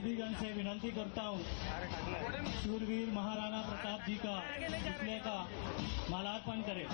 प्रतिनिधिगण से विनती करता हूँ, शूरवीर महाराणा प्रताप जी का पुतले का मालार्पण करें।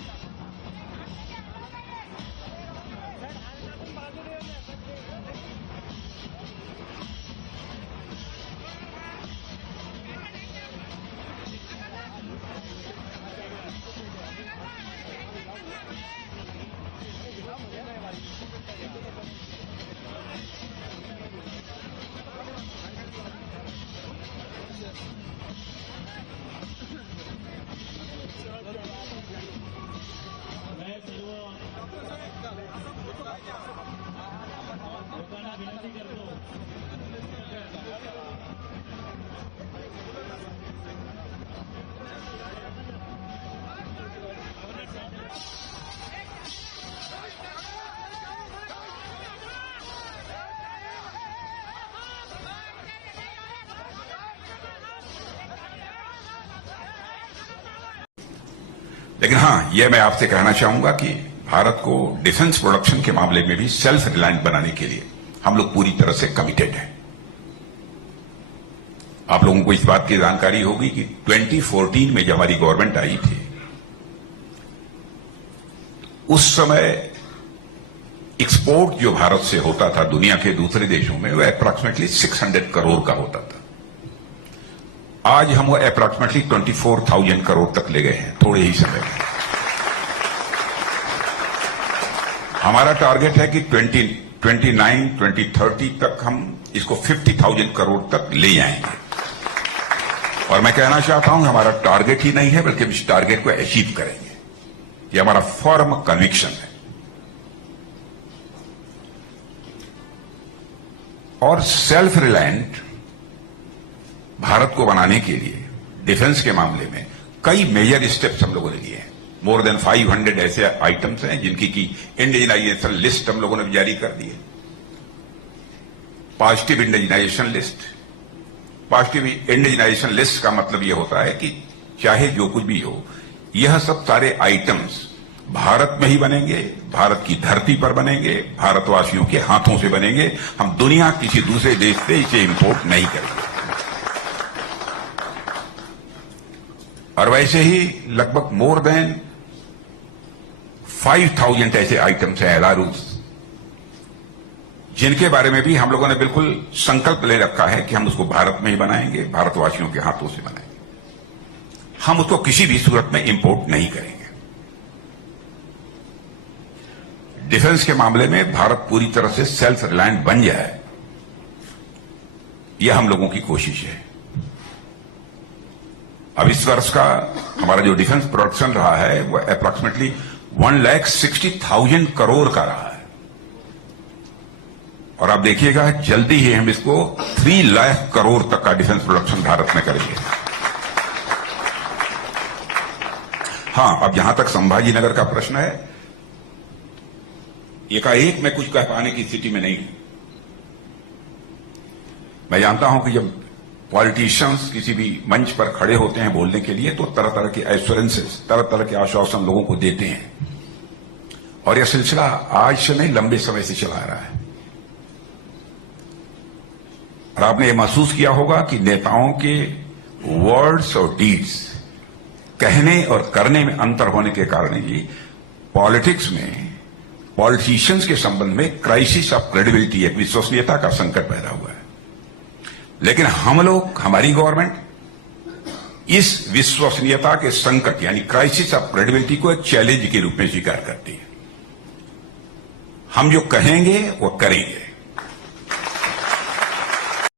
मैं सर्व लोकांना विनंती करतो, लेकिन हाँ, यह मैं आपसे कहना चाहूंगा कि भारत को डिफेंस प्रोडक्शन के मामले में भी सेल्फ रिलायंट बनाने के लिए हम लोग पूरी तरह से कमिटेड हैं। आप लोगों को इस बात की जानकारी होगी कि 2014 में जब हमारी गवर्नमेंट आई थी, उस समय एक्सपोर्ट जो भारत से होता था दुनिया के दूसरे देशों में, वह अप्रॉक्सीमेटली 600 करोड़ का होता था। आज हम वो अप्रॉक्सीमेटली 24,000 करोड़ तक ले गए हैं थोड़े ही समय में। हमारा टारगेट है कि 2029-2030 तक हम इसको 50,000 करोड़ तक ले जाएंगे। और मैं कहना चाहता हूं, हमारा टारगेट ही नहीं है, बल्कि हम इस टारगेट को अचीव करेंगे। ये हमारा फर्म कन्विक्शन है। और सेल्फ रिलायंट भारत को बनाने के लिए डिफेंस के मामले में कई मेजर स्टेप्स हम लोगों ने लिए हैं। मोर देन 500 ऐसे आइटम्स हैं जिनकी की इंडिजिनाइजेशन लिस्ट हम लोगों ने जारी कर दी है। Positive indigenisation list. Positive indigenisation list का मतलब यह होता है कि चाहे जो कुछ भी हो, यह सब सारे आइटम्स भारत में ही बनेंगे, भारत की धरती पर बनेंगे, भारतवासियों के हाथों से बनेंगे। हम दुनिया किसी दूसरे देश से इसे इंपोर्ट नहीं करेंगे। और वैसे ही लगभग मोर देन 5,000 ऐसे आइटम्स हैं एलारूस, जिनके बारे में भी हम लोगों ने बिल्कुल संकल्प ले रखा है कि हम उसको भारत में ही बनाएंगे, भारतवासियों के हाथों से बनाएंगे। हम उसको किसी भी सूरत में इंपोर्ट नहीं करेंगे। डिफेंस के मामले में भारत पूरी तरह से सेल्फ रिलायंट बन जाए, यह हम लोगों की कोशिश है। अब इस वर्ष का हमारा जो डिफेंस प्रोडक्शन रहा है, वह अप्रॉक्सीमेटली 1,60,000 करोड़ का रहा है। और आप देखिएगा, जल्दी ही हम इसको 3 लाख करोड़ तक का डिफेंस प्रोडक्शन भारत में करेंगे। हाँ, अब जहां तक संभाजी नगर का प्रश्न है, एकाएक मैं कुछ कह पाने की स्थिति में नहीं हूं। मैं जानता हूं कि जब पॉलिटिशियंस किसी भी मंच पर खड़े होते हैं बोलने के लिए, तो तरह तरह के एश्योरेंसेस, तरह तरह के आश्वासन लोगों को देते हैं। और यह सिलसिला आज से नहीं, लंबे समय से चला आ रहा है। और आपने यह महसूस किया होगा कि नेताओं के वर्ड्स और डीड्स, कहने और करने में अंतर होने के कारण ही पॉलिटिक्स में पॉलिटिशियंस के संबंध में क्राइसिस ऑफ क्रेडिबिलिटी, एक विश्वसनीयता का संकट पैदा हुआ है। लेकिन हम लोग, हमारी गवर्नमेंट, इस विश्वसनीयता के संकट यानी क्राइसिस ऑफ क्रेडिबिलिटी को एक चैलेंज के रूप में स्वीकार करती है। हम जो कहेंगे वो करेंगे।